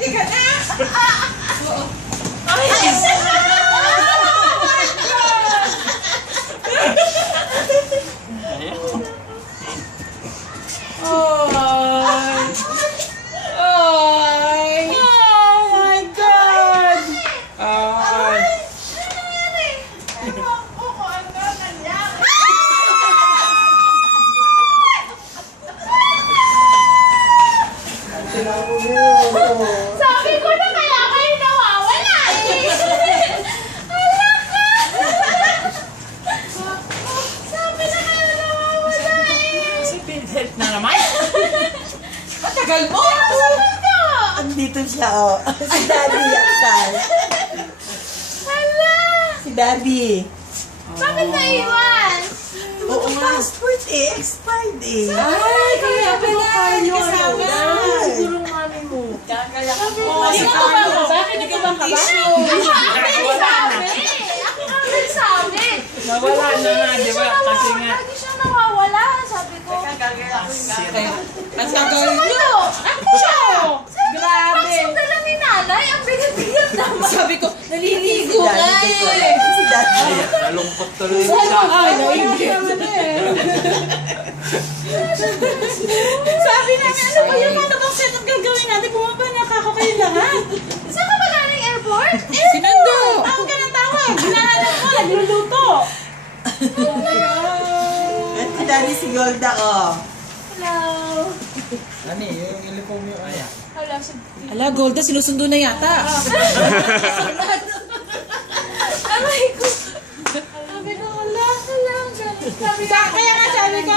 Ready ka na? Ay! Sabi ko na kaya kayo nawawala eh. Hala ka. Sabi na kayo nawawala eh. Si Pinhead na naman. Matagal mo! Andito siya, oh. Si Daddy, Aksal. Hala. Si Daddy. Bakit naiwan? Oo nga. Passport eh. Expired eh. Ay, kaya pala kayo kasama. Siguro mami mo. Kakala ko. Hindi ko ba ba? Bakit ito ba ka ba? Ako ang sabi. Ako ang nagsabi. Nawala na nga, di ba? Kasi nga. Lagi siya nawawala. Sabi ko. Ang gagawin niyo. Ako! Grabe. Ang dala ni nanay. Ang bigat-bigat naman. Sabi ko, naliligo Si nga Daddy. eh. Si Daddy. Nalungkot tuloy siya. Ay, nainggit. Sabi namin, ano ba yung ano bang setup gagawin natin? Bumaba na ako kayo lahat. Saan ka ba galing airport? Sinundo! Tawag ka ng tawag. Hinahanap mo, nagluluto. At si Daddy si Golda, oh. Hello. Ano yung uniform yung aya? Hello. Ala, Golda, sinusundo na yata. Aray ko. Sabi ko, hala. Hala. Sabi ko, Kaya nga sabi ko,